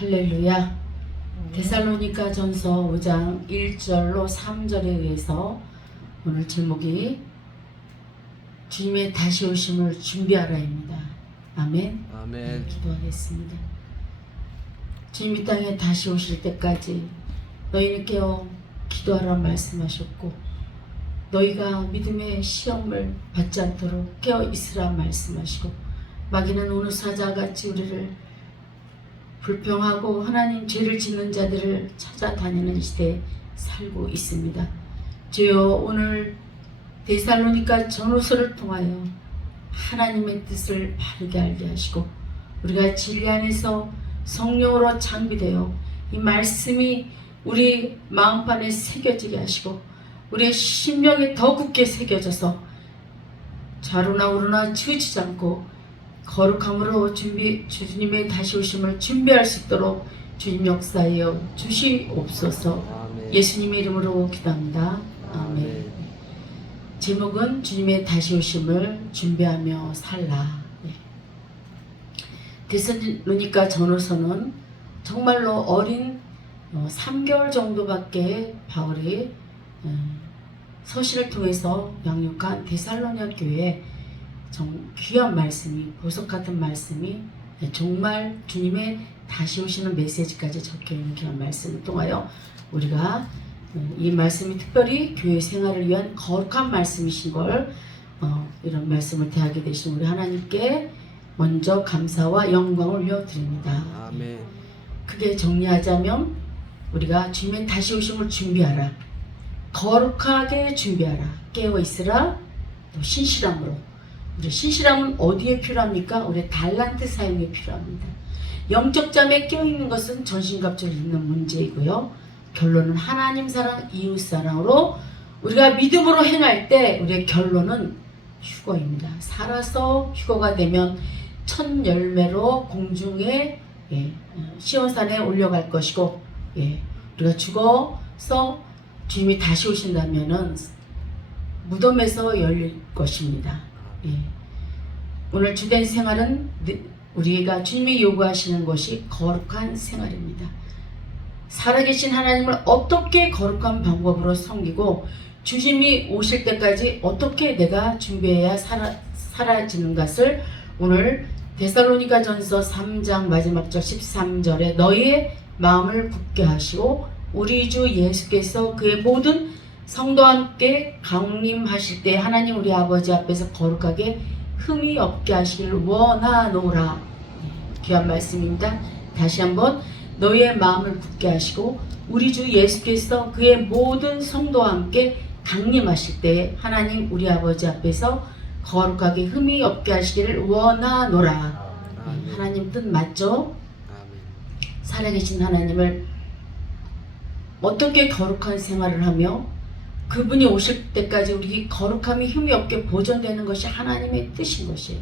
할렐루야. 데살로니가 전서 5장 1절로 3절에 의해서 오늘 제목이 주님의 다시 오심을 준비하라입니다. 아멘. 아멘. 기도하겠습니다. 주님 이 땅에 다시 오실 때까지 너희는 깨어 기도하라 말씀하셨고, 너희가 믿음의 시험을 받지 않도록 깨어 있으라 말씀하시고, 마귀는 오늘 사자같이 우리를 불평하고 하나님 죄를 짓는 자들을 찾아다니는 시대에 살고 있습니다. 주여, 오늘 데살로니가 전후서를 통하여 하나님의 뜻을 바르게 알게 하시고, 우리가 진리 안에서 성령으로 장비되어 이 말씀이 우리 마음판에 새겨지게 하시고, 우리의 심령에 더 굳게 새겨져서 좌로나 우로나 치우치지 않고 거룩함으로 주님의 다시 오심을 준비할 수 있도록 주님 역사하여 주시옵소서. 아멘. 예수님의 이름으로 기도합니다. 아멘. 제목은 주님의 다시 오심을 준비하며 살라. 데살로니가 전후서는 정말로 어린 3개월 정도밖에 바울이 서신을 통해서 양육한 데살로니가 교회에 귀한 말씀이, 보석 같은 말씀이 정말 주님의 다시 오시는 메시지까지 적혀있는 귀한 말씀을 통하여 우리가 이 말씀이 특별히 교회 생활을 위한 거룩한 말씀이신 걸 이런 말씀을 대하게 되신 우리 하나님께 먼저 감사와 영광을 올려드립니다. 아멘. 크게 정리하자면 우리가 주님의 다시 오심을 준비하라, 거룩하게 준비하라, 깨어있으라, 또 신실함으로. 우리 신실함은 어디에 필요합니까? 우리 달란트 사용에 필요합니다. 영적 잠에 깨어있는 것은 전신갑주를 입는 문제이고요, 결론은 하나님 사랑, 이웃 사랑으로 우리가 믿음으로 행할 때 우리의 결론은 휴거입니다. 살아서 휴거가 되면 첫 열매로 공중에 시온산에 올려갈 것이고, 우리가 죽어서 주님이 다시 오신다면은 무덤에서 열릴 것입니다. 오늘 주된 생활은 우리가 주님이 요구하시는 것이 거룩한 생활입니다. 살아계신 하나님을 어떻게 거룩한 방법으로 섬기고 주님이 오실 때까지 어떻게 내가 준비해야 살아지는 것을 오늘 데살로니가 전서 3장 마지막 절 13절에 너희의 마음을 굳게 하시고 우리 주 예수께서 그의 모든 성도와 함께 강림하실 때 하나님 우리 아버지 앞에서 거룩하게 흠이 없게 하시기를 원하노라. 귀한 말씀입니다. 다시 한번 너희의 마음을 굳게 하시고 우리 주 예수께서 그의 모든 성도와 함께 강림하실 때 하나님 우리 아버지 앞에서 거룩하게 흠이 없게 하시기를 원하노라. 하나님 뜻 맞죠? 살아계신 하나님을 어떻게 거룩한 생활을 하며 그분이 오실 때까지 우리 거룩함이 흠이 없게 보존되는 것이 하나님의 뜻인 것이에요.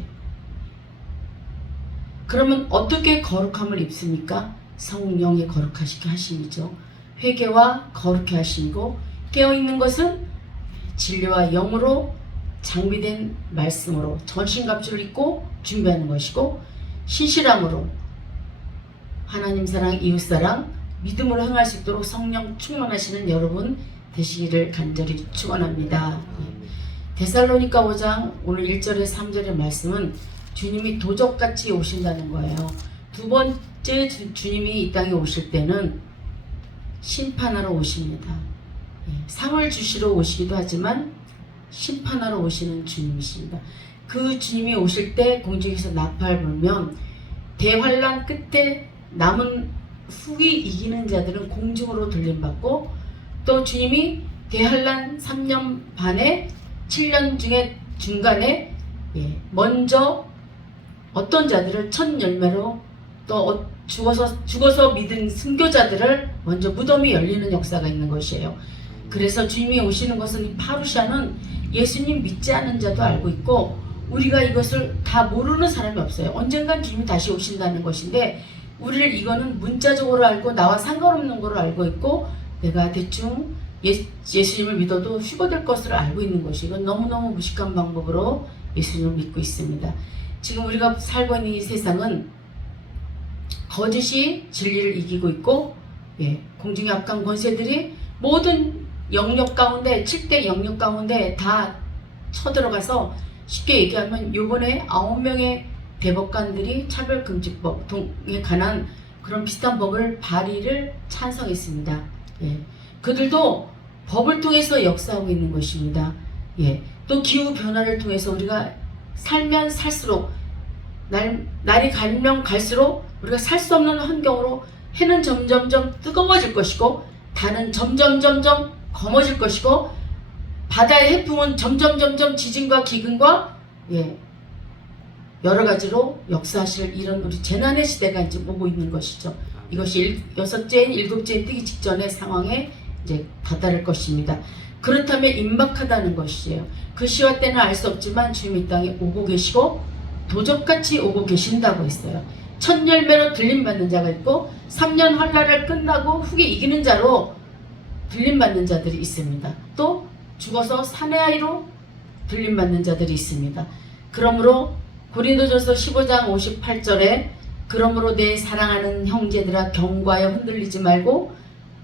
그러면 어떻게 거룩함을 입습니까? 성령의 거룩하시게 하심이죠. 회개와 거룩해 하심이고, 깨어있는 것은 진리와 영으로 장비된 말씀으로 전신갑주를 입고 준비하는 것이고, 신실함으로 하나님 사랑, 이웃 사랑, 믿음으로 행할 수 있도록 성령 충만하시는 여러분 되시기를 간절히 축원합니다. 데살로니가 5장 오늘 1절에 3절의 말씀은 주님이 도적같이 오신다는 거예요. 두 번째 주님이 이 땅에 오실 때는 심판하러 오십니다. 상을 주시러 오시기도 하지만 심판하러 오시는 주님이십니다. 그 주님이 오실 때 공중에서 나팔 불면 대환란 끝에 남은 후기 이기는 자들은 공중으로 돌림받고, 또 주님이 대환란 3년 반에 7년 중에 중간에 먼저 어떤 자들을 첫 열매로 또 죽어서 믿은 순교자들을 먼저 무덤이 열리는 역사가 있는 것이에요. 그래서 주님이 오시는 것은 이 파루시아는 예수님 믿지 않는 자도 알고 있고 우리가 이것을 다 모르는 사람이 없어요. 언젠간 주님이 다시 오신다는 것인데 우리를 이거는 문자적으로 알고 나와 상관없는 걸로 알고 있고 내가 대충 예수님을 믿어도 휴거될 것을 알고 있는 것이, 이건 너무너무 무식한 방법으로 예수님을 믿고 있습니다. 지금 우리가 살고 있는 이 세상은 거짓이 진리를 이기고 있고, 공중의 악한 권세들이 모든 영역 가운데 7대 영역 가운데 다 쳐들어가서, 쉽게 얘기하면 요번에 9명의 대법관들이 차별금지법에 관한 그런 비슷한 법을 발의를 찬성했습니다. 그들도 법을 통해서 역사하고 있는 것입니다. 또 기후 변화를 통해서 우리가 살면 살수록 날이 갈면 갈수록 우리가 살 수 없는 환경으로 해는 점점점 뜨거워질 것이고 달은 점점점점 검어질 것이고 바다의 해풍은 점점점점 지진과 기근과 여러 가지로 역사하실 이런 우리 재난의 시대가 이제 오고 있는 것이죠. 이것이 여섯째인 일곱째인 뜨기 직전의 상황에 이제 다다를 것입니다. 그렇다면 임박하다는 것이에요. 그 시와 때는 알 수 없지만 주님이 이 땅에 오고 계시고 도적같이 오고 계신다고 했어요. 첫 열매로 들림받는 자가 있고 3년 환란을 끝나고 후에 이기는 자로 들림받는 자들이 있습니다. 또 죽어서 사내 아이로 들림받는 자들이 있습니다. 그러므로 고린도전서 15장 58절에 그러므로 내 사랑하는 형제들아 경과에 흔들리지 말고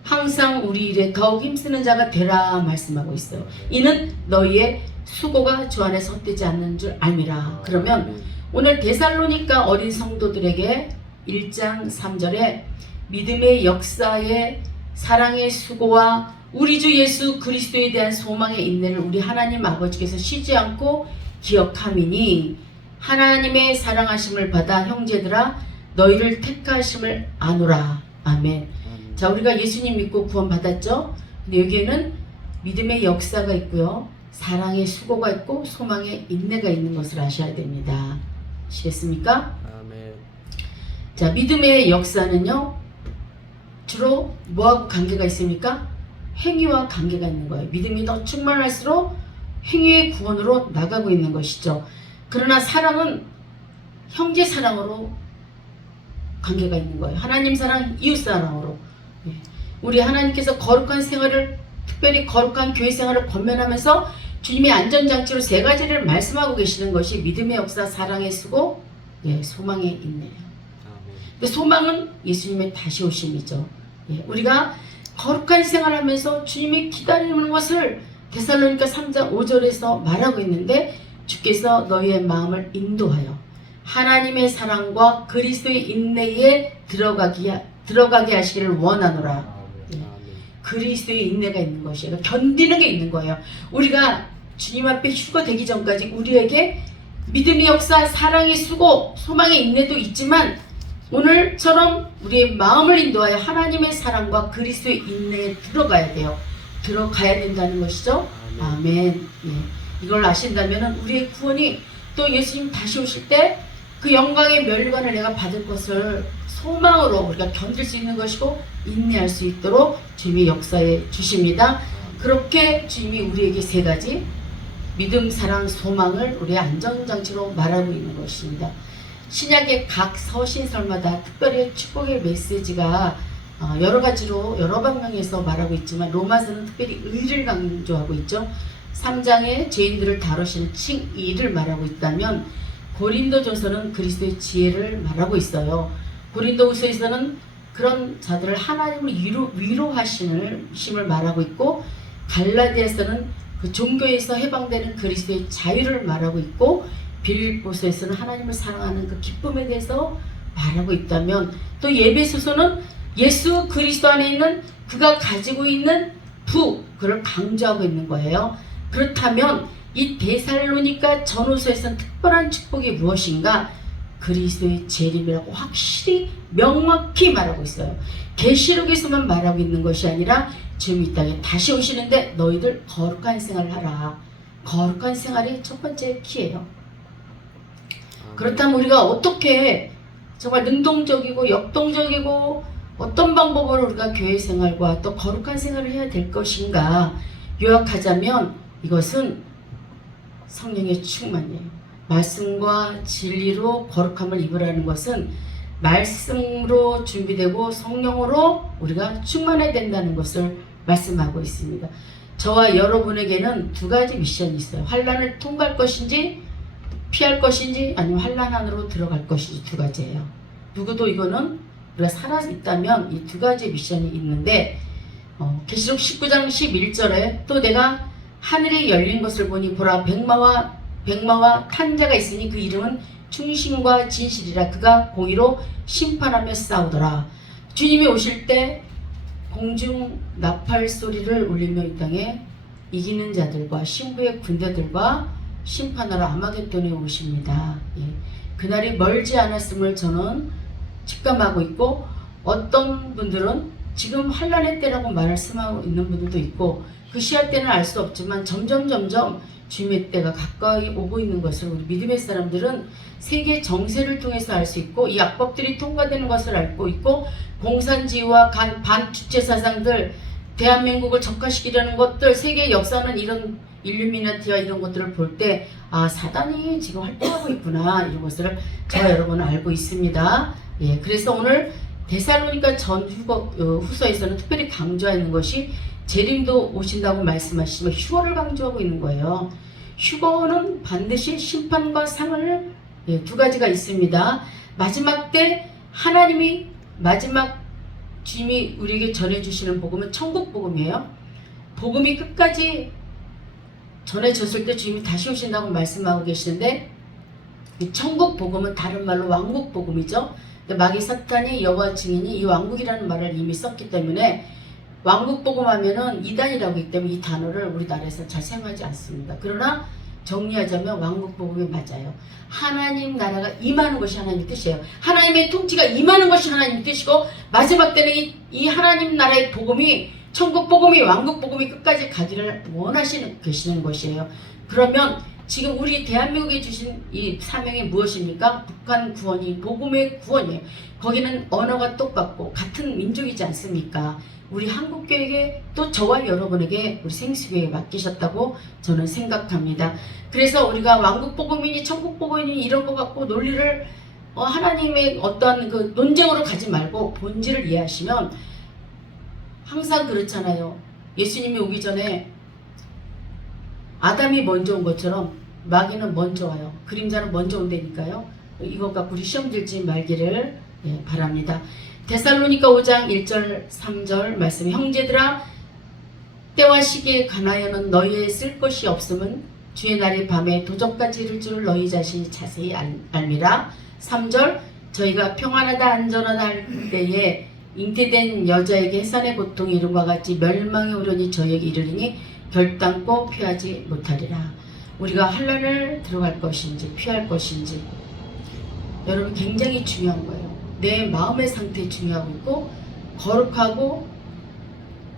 항상 우리 일에 더욱 힘쓰는 자가 되라 말씀하고 있어요. 이는 너희의 수고가 주 안에서 헛되지 않는 줄 알미라. 그러면 오늘 데살로니가 어린 성도들에게 1장 3절에 믿음의 역사의 사랑의 수고와 우리 주 예수 그리스도에 대한 소망의 인내를 우리 하나님 아버지께서 쉬지 않고 기억함이니 하나님의 사랑하심을 받아 형제들아 너희를 택하심을 아노라. 아멘. 자, 우리가 예수님 믿고 구원 받았죠? 근데 여기에는 믿음의 역사가 있고요, 사랑의 수고가 있고 소망의 인내가 있는 것을 아셔야 됩니다. 아시겠습니까? 아멘. 자, 믿음의 역사는요 주로 뭐하고 관계가 있습니까? 행위와 관계가 있는 거예요. 믿음이 더 충만할수록 행위의 구원으로 나가고 있는 것이죠. 그러나 사랑은 형제 사랑으로 관계가 있는 거예요. 하나님 사랑, 이웃 사랑으로. 우리 하나님께서 거룩한 생활을, 특별히 거룩한 교회 생활을 권면하면서 주님의 안전장치로 세 가지를 말씀하고 계시는 것이 믿음의 역사, 사랑의 수고, 소망의 인내예요. 근데 소망은 예수님의 다시 오심이죠. 우리가 거룩한 생활을 하면서 주님이 기다리는 것을 데살로니가 3장 5절에서 말하고 있는데, 주께서 너희의 마음을 인도하여 하나님의 사랑과 그리스도의 인내에 들어가게 하시기를 원하노라. 그리스도의 인내가 있는 것이에요. 견디는 게 있는 거예요. 우리가 주님 앞에 휴거되기 전까지 우리에게 믿음의 역사, 사랑의 수고, 소망의 인내도 있지만 오늘처럼 우리의 마음을 인도하여 하나님의 사랑과 그리스도의 인내에 들어가야 돼요. 들어가야 된다는 것이죠. 아멘. 이걸 아신다면 우리의 구원이 또 예수님 다시 오실 때 그 영광의 멸관을 내가 받을 것을 소망으로 우리가 견딜 수 있는 것이고 인내할 수 있도록 주님이 역사해 주십니다. 그렇게 주님이 우리에게 세 가지 믿음, 사랑, 소망을 우리의 안전장치로 말하고 있는 것입니다. 신약의 각 서신설마다 특별히 축복의 메시지가 여러 가지로 여러 방면에서 말하고 있지만 로마서는 특별히 의를 강조하고 있죠. 3장에 죄인들을 다루시는 칭의를 말하고 있다면 고린도전서는 그리스도의 지혜를 말하고 있어요. 고린도후서에서는 그런 자들을 하나님을 위로하심을 말하고 있고, 갈라디아서는 그 종교에서 해방되는 그리스도의 자유를 말하고 있고, 빌립보서에서는 하나님을 사랑하는 그 기쁨에 대해서 말하고 있다면, 또 예배소서는 예수 그리스도 안에 있는 그가 가지고 있는 그를 강조하고 있는 거예요. 그렇다면 이 데살로니가 전후서에서는 특별한 축복이 무엇인가? 그리스도의 재림이라고 확실히 명확히 말하고 있어요. 계시록에서만 말하고 있는 것이 아니라 주님 이 땅에 다시 오시는데 너희들 거룩한 생활을 하라. 거룩한 생활이 첫 번째 키예요. 그렇다면 우리가 어떻게 정말 능동적이고 역동적이고 어떤 방법으로 우리가 교회 생활과 또 거룩한 생활을 해야 될 것인가? 요약하자면 이것은 성령의 충만이에요. 말씀과 진리로 거룩함을 입으라는 것은 말씀으로 준비되고 성령으로 우리가 충만해야 된다는 것을 말씀하고 있습니다. 저와 여러분에게는 두 가지 미션이 있어요. 환난을 통과할 것인지 피할 것인지 아니면 환난 안으로 들어갈 것인지 두 가지예요. 누구도 이거는 우리가 살아있다면 이 두 가지 미션이 있는데 계시록 19장 11절에 또 내가 하늘이 열린 것을 보니 보라 백마와 탄 자가 있으니 그 이름은 충신과 진실이라 그가 공의로 심판하며 싸우더라. 주님이 오실 때 공중 나팔 소리를 울리며 이 땅에 이기는 자들과 신부의 군대들과 심판하러 아마겟돈에 오십니다. 예. 그날이 멀지 않았음을 저는 직감하고 있고, 어떤 분들은 지금 환란의 때라고 말씀하고 있는 분들도 있고, 그 시할 때는 알 수 없지만 점점 주님의 때가 가까이 오고 있는 것을 우리 믿음의 사람들은 세계 정세를 통해서 알 수 있고, 이 악법들이 통과되는 것을 알고 있고, 공산주의와 반주체 사상들, 대한민국을 적화시키려는 것들, 세계 역사는 이런 일루미나티와 이런 것들을 볼 때 사단이 지금 활동하고 있구나, 이런 것을 저와 여러분은 알고 있습니다. 예, 그래서 오늘 데살로니가 후서에서는 특별히 강조하는 것이 재림도 오신다고 말씀하시지만 휴거를 강조하고 있는 거예요. 휴거는 반드시 심판과 상을 두 가지가 있습니다. 마지막 때 하나님이 마지막 주님이 우리에게 전해주시는 복음은 천국 복음이에요. 복음이 끝까지 전해졌을 때 주님이 다시 오신다고 말씀하고 계시는데, 이 천국 복음은 다른 말로 왕국 복음이죠. 마귀 사탄이 여호와 증인이 이 왕국이라는 말을 이미 썼기 때문에 왕국 복음 하면은 이단이라고 하기 때문에 이 단어를 우리나라에서 잘 사용하지 않습니다. 그러나 정리하자면 왕국 복음이 맞아요. 하나님 나라가 임하는 것이 하나님의 뜻이에요. 하나님의 통치가 임하는 것이 하나님의 뜻이고, 마지막 때는 이 하나님 나라의 복음이, 천국 복음이, 왕국 복음이 끝까지 가기를 원하시는 계시는 것이에요. 그러면 지금 우리 대한민국에 주신 이 사명이 무엇입니까? 북한 구원이 복음의 구원이에요. 거기는 언어가 똑같고 같은 민족이지 않습니까? 우리 한국교회에 또 저와 여러분에게 우리 생수교회에 맡기셨다고 저는 생각합니다. 그래서 우리가 왕국복음이니 천국복음이니 이런 것 갖고 논리를 하나님의 어떤 그 논쟁으로 가지 말고 본질을 이해하시면, 항상 그렇잖아요. 예수님이 오기 전에 아담이 먼저 온 것처럼 마귀는 먼저 와요. 그림자는 먼저 온다니까요. 이것 갖고 우리 시험 들지 말기를 바랍니다. 데살로니가 5장 1절 3절 말씀, 형제들아 때와 시기에 관하여는 너희의 쓸 것이 없음은 주의 날이 밤에 도적같이 이를 줄을 너희 자신이 자세히 알미라. 3절, 저희가 평안하다 안전하다 할 때에 잉태된 여자에게 해산의 고통이 이름과 같이 멸망이 오려니 저희에게 이르리니 결단코 피하지 못하리라. 우리가 환난을 들어갈 것인지 피할 것인지, 여러분 굉장히 중요한 거예요. 내 마음의 상태 중요하고 있고,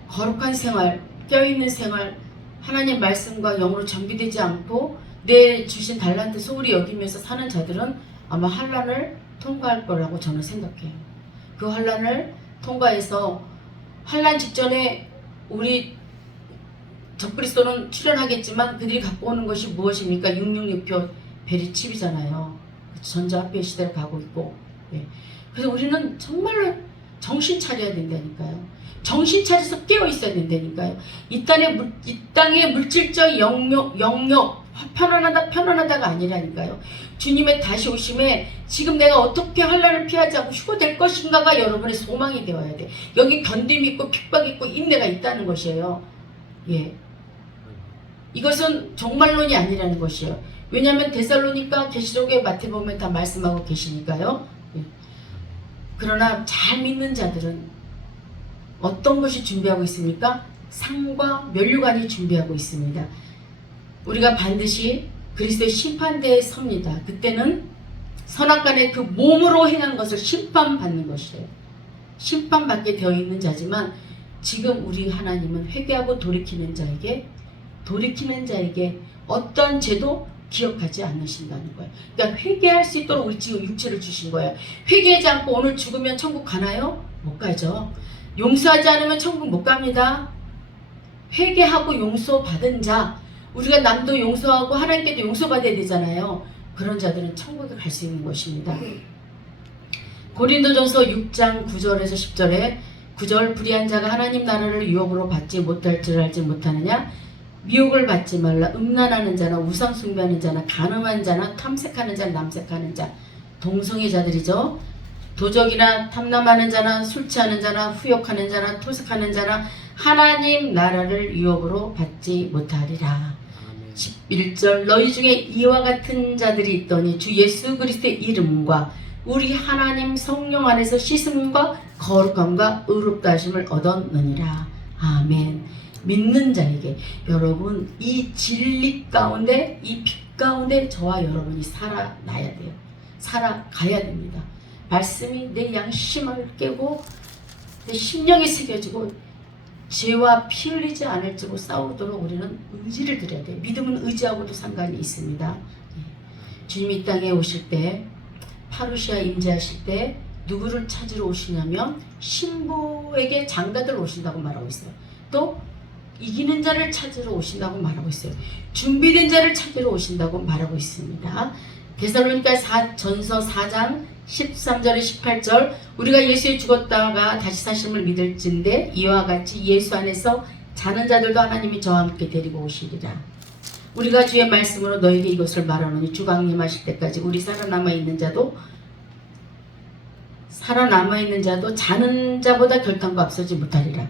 거룩한 생활, 껴있는 생활, 하나님 말씀과 영으로 정비되지 않고 내 주신 달란트 소홀히 여기면서 사는 자들은 아마 환난을 통과할 거라고 저는 생각해요. 그 환난을 통과해서, 환난 직전에 우리 적그리스도는 출현하겠지만 그들이 갖고 오는 것이 무엇입니까? 666표 베리칩이잖아요. 전자화폐 시대를 가고 있고. 그래서 우리는 정말로 정신 차려야 된다니까요. 정신 차려서 깨어 있어야 된다니까요. 이 땅의 물질적 영역 편안하다가 아니라니까요. 주님의 다시 오심에 지금 내가 어떻게 환난을 피하지 않고 휴거될 것인가가 여러분의 소망이 되어야 돼. 여기 견딤이 있고 핍박이 있고 인내가 있다는 것이에요. 이것은 종말론이 아니라는 것이에요. 왜냐하면 데살로니가 계시록에 마태복음에 다 말씀하고 계시니까요. 그러나 잘 믿는 자들은 어떤 것이 준비하고 있습니까? 상과 면류관이 준비하고 있습니다. 우리가 반드시 그리스도의 심판대에 섭니다. 그때는 선악간의 그 몸으로 행한 것을 심판받는 것이래요. 심판받게 되어 있는 자지만 지금 우리 하나님은 회개하고 돌이키는 자에게 어떠한 죄도 기억하지 않으신다는 거예요. 그러니까 회개할 수 있도록 우리 지금 육체를 주신 거예요. 회개하지 않고 오늘 죽으면 천국 가나요? 못 가죠. 용서하지 않으면 천국 못 갑니다. 회개하고 용서받은 자, 우리가 남도 용서하고 하나님께도 용서받아야 되잖아요. 그런 자들은 천국에 갈 수 있는 것입니다. 고린도전서 6장 9절에서 10절에 9절, 불의한 자가 하나님 나라를 유혹으로 받지 못할 줄 알지 못하느냐? 미혹을 받지 말라. 음란하는 자나 우상 숭배하는 자나 간음한 자나 탐색하는 자, 남색하는 자, 동성애자들이죠. 도적이나 탐남하는 자나 술 취하는 자나 후욕하는 자나 토색하는 자나 하나님 나라를 유업으로 받지 못하리라. 11절 너희 중에 이와 같은 자들이 있더니 주 예수 그리스도의 이름과 우리 하나님 성령 안에서 씻음과 거룩함과 의롭다 하심을 얻었느니라. 아멘. 믿는 자에게 여러분 이 진리 가운데 이 빛 가운데 저와 여러분이 살아나야 돼요. 살아가야 됩니다. 말씀이 내 양심을 깨고 내 심령에 새겨지고 죄와 피 흘리지 않을지고 싸우도록 우리는 의지를 드려야 돼요. 믿음은 의지하고도 상관이 있습니다. 주님이 이 땅에 오실 때 파루시아 임재하실 때 누구를 찾으러 오시냐면 신부에게 장가들 오신다고 말하고 있어요. 또 이기는 자를 찾으러 오신다고 말하고 있어요. 준비된 자를 찾으러 오신다고 말하고 있습니다. 데살로니가 전서 4장 13절에 18절 우리가 예수에 죽었다가 다시 사심을 믿을진데 이와 같이 예수 안에서 자는 자들도 하나님이 저와 함께 데리고 오시리라. 우리가 주의 말씀으로 너에게 이것을 말하노니 주 강림하실 때까지 우리 살아남아 있는 자도 자는 자보다 결단과 앞서지 못하리라.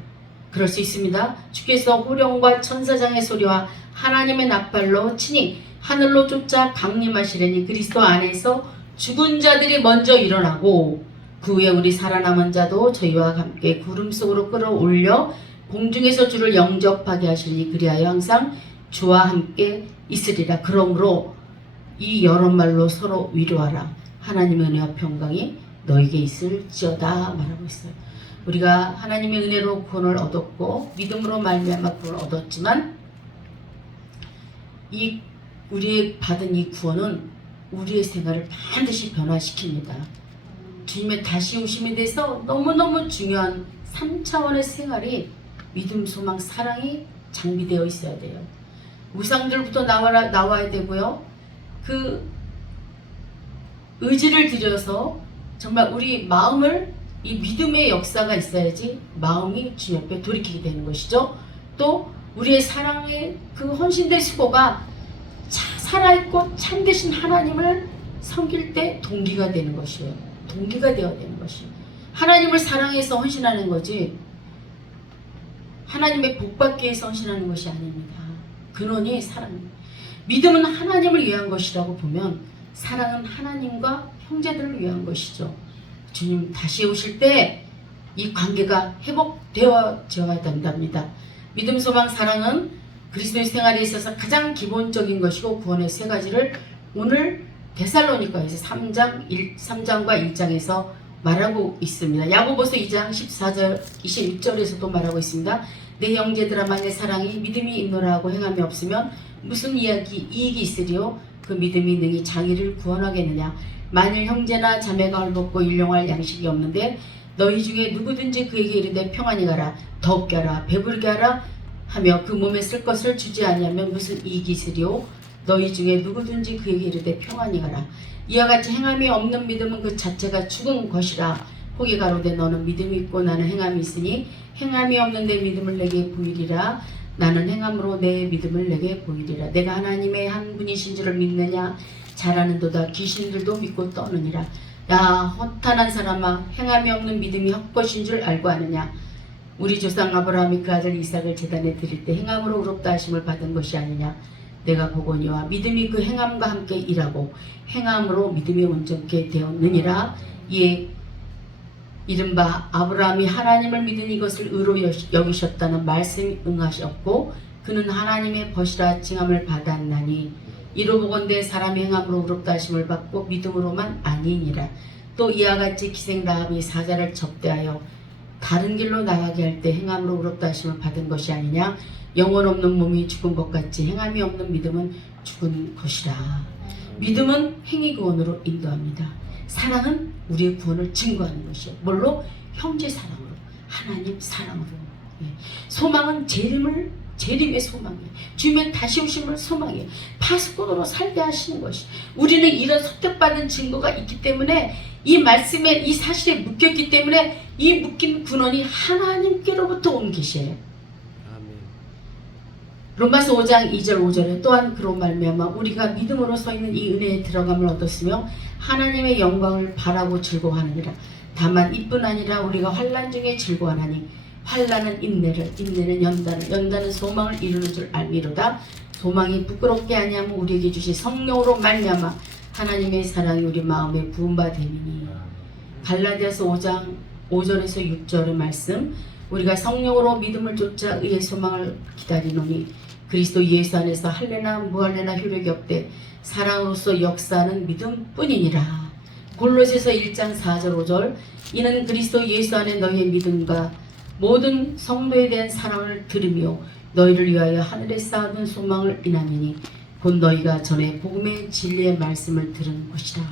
그럴 수 있습니다. 주께서 호령과 천사장의 소리와 하나님의 낫발로 친히 하늘로 쫓아 강림하시려니 그리스도 안에서 죽은 자들이 먼저 일어나고 그 후에 우리 살아남은 자도 저희와 함께 구름 속으로 끌어올려 공중에서 주를 영접하게 하시니 그리하여 항상 주와 함께 있으리라. 그러므로 이 여러 말로 서로 위로하라. 하나님의 은혜와 평강이 너에게 있을지어다 말하고 있어요. 우리가 하나님의 은혜로 구원을 얻었고 믿음으로 말미암아 구원을 얻었지만 이 우리의 받은 이 구원은 우리의 생활을 반드시 변화시킵니다. 주님의 다시 오심에 대해서 너무너무 중요한 3차원의 생활이 믿음, 소망, 사랑이 장비되어 있어야 돼요. 우상들부터 나와야 되고요. 그 의지를 들여서 정말 우리 마음을 이 믿음의 역사가 있어야지 마음이 주님 앞에 돌이키게 되는 것이죠. 또 우리의 사랑의 그 헌신된 수고가 살아있고 참되신 하나님을 섬길 때 동기가 되는 것이에요. 동기가 되어야 되는 것이에요. 하나님을 사랑해서 헌신하는 거지 하나님의 복 받기 위해서 헌신하는 것이 아닙니다. 근원이 사랑입니다. 믿음은 하나님을 위한 것이라고 보면 사랑은 하나님과 형제들을 위한 것이죠. 주님 다시 오실 때 이 관계가 회복되어져야 된답니다. 믿음, 소망, 사랑은 그리스도의 생활에 있어서 가장 기본적인 것이고 구원의 세 가지를 오늘 데살로니가에서 3장과 1장에서 말하고 있습니다. 야고보서 2장 14절 21절에서도 말하고 있습니다. 내 형제들아 만일 사랑이 믿음이 있노라 하고 행함이 없으면 무슨 이익이 있으리요? 그 믿음이 능히 장애를 구원하겠느냐? 만일 형제나 자매가 헐벗고 일용할 양식이 없는데 너희 중에 누구든지 그에게 이르되 평안히 가라 더욱게 하라 배부르게 하라 하며 그 몸에 쓸 것을 주지 아니하면 무슨 이익이 있으리요? 너희 중에 누구든지 그에게 이르되 평안히 가라. 이와 같이 행함이 없는 믿음은 그 자체가 죽은 것이라. 혹이 가로되 너는 믿음이 있고 나는 행함이 있으니 행함이 없는 내 믿음을 내게 보이리라. 나는 행함으로 내 믿음을 내게 보이리라. 내가 하나님의 한 분이신 줄을 믿느냐? 잘하는도다. 귀신들도 믿고 떠느니라. 야 허탄한 사람아 행함이 없는 믿음이 헛것인 줄 알고 아느냐? 우리 조상 아브라함이 그 아들 이삭을 제단에 드릴 때 행함으로 의롭다 하심을 받은 것이 아니냐? 내가 보거니와 믿음이 그 행함과 함께 일하고 행함으로 믿음이 온전케 되었느니라. 이에 이른바 아브라함이 하나님을 믿은 이것을 의로 여기셨다는 말씀이 응하셨고 그는 하나님의 벗이라 칭함을 받았나니 이로 보건대 사람의 행함으로 의롭다 하심을 받고 믿음으로만 아니니라. 또 이와 같이 기생 라합이 사자를 접대하여 다른 길로 나가게 할 때 행함으로 의롭다 하심을 받은 것이 아니냐? 영혼 없는 몸이 죽은 것 같이 행함이 없는 믿음은 죽은 것이라. 믿음은 행위 구원으로 인도합니다. 사랑은 우리의 구원을 증거하는 것이요. 뭘로? 형제 사랑으로, 하나님 사랑으로. 소망은 재림의 소망이에요. 주님의 다시 오심을 소망해요. 파수꾼으로 살게 하시는 것이. 우리는 이런 선택받은 증거가 있기 때문에 이 말씀에 이 사실에 묶였기 때문에 이 묶인 근원이 하나님께로부터 온 계시예요. 로마서 5장 2절 5절에 또한 그로 말미암아 우리가 믿음으로 서 있는 이 은혜에 들어감을 얻었으며 하나님의 영광을 바라고 즐거워하느니라. 다만 이뿐 아니라 우리가 환난 중에 즐거워하니 환난은 인내를, 인내는 연단을, 연단은 소망을 이루는 줄 알미로다. 소망이 부끄럽게 아니하면 우리에게 주신 성령으로 말미암아 하나님의 사랑이 우리 마음에 부음바 되니니. 갈라디아서 5장 5절에서 6절의 말씀, 우리가 성령으로 믿음을 쫓아 의의 소망을 기다리노니 그리스도 예수 안에서 할례나 무할례나 효력이 없되 사랑으로서 역사하는 믿음뿐이니라. 골로새서 1장 4절 5절, 이는 그리스도 예수 안에 너희의 믿음과 모든 성도에 대한 사랑을 들으며 너희를 위하여 하늘에 쌓아둔 소망을 인하미니 곧 너희가 전에 복음의 진리의 말씀을 들은 것이라.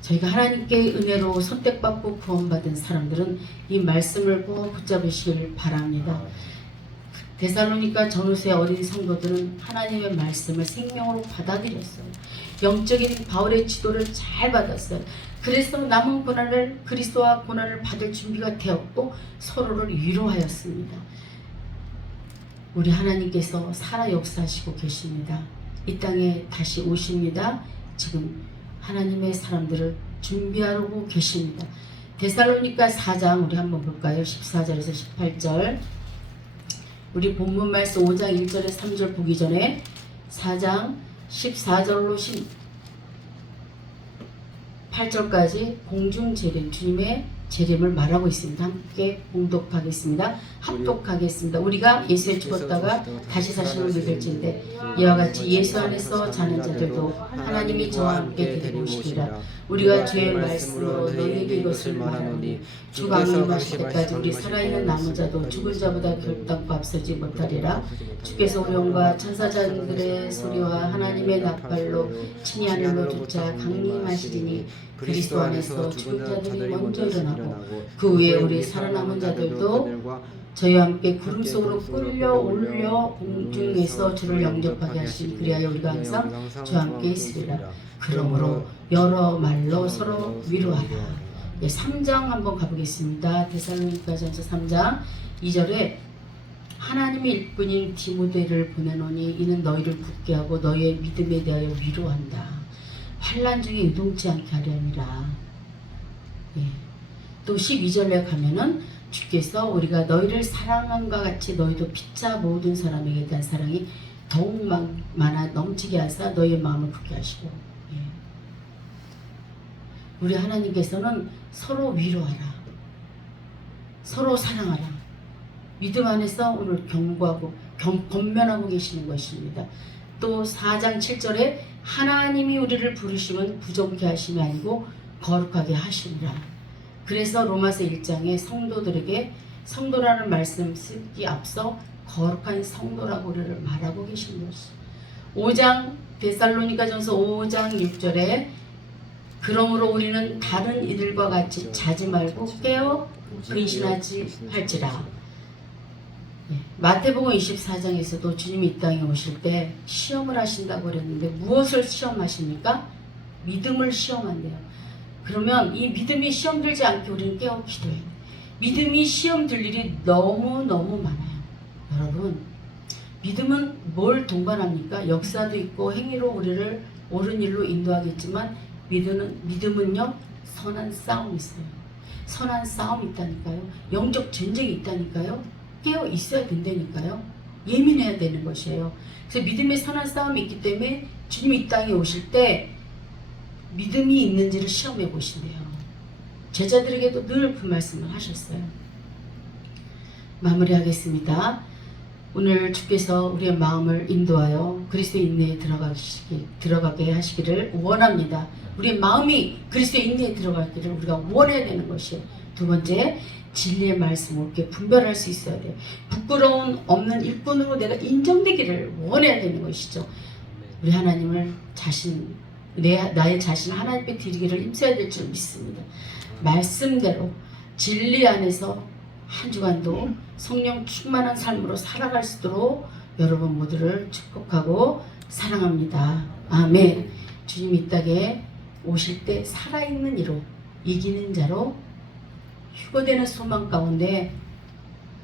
저희가 하나님께 은혜로 선택받고 구원받은 사람들은 이 말씀을 꼭 붙잡으시길 바랍니다. 데살로니가 전후세 어린 성도들은 하나님의 말씀을 생명으로 받아들였어요. 영적인 바울의 지도를 잘 받았어요. 그래서 남은 고난을, 그리스도와 고난을 받을 준비가 되었고 서로를 위로하였습니다. 우리 하나님께서 살아 역사하시고 계십니다. 이 땅에 다시 오십니다. 지금 하나님의 사람들을 준비하고 계십니다. 데살로니가 4장 우리 한번 볼까요? 14절에서 18절. 우리 본문 말씀 5장 1절에 3절 보기 전에 4장 14절로 18절까지 공중재림, 주님의 재림을 말하고 있습니다. 함께 봉독하겠습니다. 합독하겠습니다. 우리가 예수에 죽었다가 다시 사심을 믿을진데 이와 같이 예수 안에서 자는 자들도 하나님이 저와 함께 데리고 오시리라. 우리가 주의 말씀으로 너희에게 이것을 말하노니 주가 임하실 때까지 우리 살아있는 남은 자도 죽은 자보다 결단코 앞서지 못하리라. 주께서 우영과 천사장들의 소리와 하나님의 나팔로 친히 하늘로 쫓아 강림하시리니 그리스도 안에서 죽은 자들이 먼저 일어나고 그 후에 우리 살아남은 자들도 저희와 함께 구름 속으로 끌려 올려 공중에서 주를 영접하게 하시니 그리하여 우리가 항상 주와 함께 있으리라. 그러므로 여러 말로 서로 위로하라. 3장 한번 가보겠습니다. 데살로니가전서 3장 2절에 하나님의 일꾼인 디모데를 보내노니 이는 너희를 굳게 하고 너희의 믿음에 대하여 위로한다. 환난 중에 유동치 않게 하려 함이라. 또 12절에 가면은 주께서 우리가 너희를 사랑함과 같이 너희도 피차 모든 사람에게 대한 사랑이 더욱 많아 넘치게 하사 너희의 마음을 굳게 하시고. 우리 하나님께서는 서로 위로하라, 서로 사랑하라, 믿음 안에서 오늘 경고하고 권면하고 계시는 것입니다. 또 4장 7절에 하나님이 우리를 부르시면 부정케 하심이 아니고 거룩하게 하시리라. 그래서 로마서 1장에 성도들에게 성도라는 말씀 쓰기 앞서 거룩한 성도라고 우리를 말하고 계신 것이. 5장 데살로니가전서 5장 6절에 그러므로 우리는 다른 이들과 같이 자지 말고 깨어 근신하지 할지라. 마태복음 24장에서도 주님이 이 땅에 오실 때 시험을 하신다고 그랬는데 무엇을 시험하십니까? 믿음을 시험한대요. 그러면 이 믿음이 시험 들지 않게 우리는 깨어 기도해야 돼요. 믿음이 시험 들 일이 너무너무 많아요. 여러분, 믿음은 뭘 동반합니까? 역사도 있고 행위로 우리를 옳은 일로 인도하겠지만 믿음은요, 선한 싸움이 있어요. 선한 싸움이 있다니까요. 영적 전쟁이 있다니까요. 깨어 있어야 된다니까요. 예민해야 되는 것이에요. 그래서 믿음의 선한 싸움이 있기 때문에 주님이 이 땅에 오실 때 믿음이 있는지를 시험해 보신대요. 제자들에게도 늘 그 말씀을 하셨어요. 마무리하겠습니다. 오늘 주께서 우리의 마음을 인도하여 그리스도의 인내에 들어가게 하시기를 원합니다. 우리의 마음이 그리스도의 인내에 들어가기를 우리가 원해야 되는 것이에요. 두 번째, 진리의 말씀을 이렇게 분별할 수 있어야 돼요. 부끄러움 없는 일꾼으로 내가 인정되기를 원해야 되는 것이죠. 우리 하나님을 나의 자신 하나님께 드리기를 힘써야 될 줄 믿습니다. 말씀대로 진리 안에서 한 주간도 성령 충만한 삶으로 살아갈 수 있도록 여러분 모두를 축복하고 사랑합니다. 아멘. 주님 이 땅에 오실 때 살아있는 이로 이기는 자로 휴거되는 소망 가운데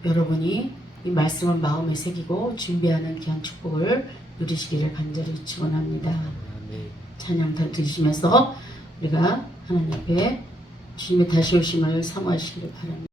여러분이 이 말씀을 마음에 새기고 준비하는 귀한 축복을 누리시기를 간절히 축원합니다. 찬양 들으시면서 우리가 하나님 앞에 주님의 다시 오심을 사모하시기를 바랍니다.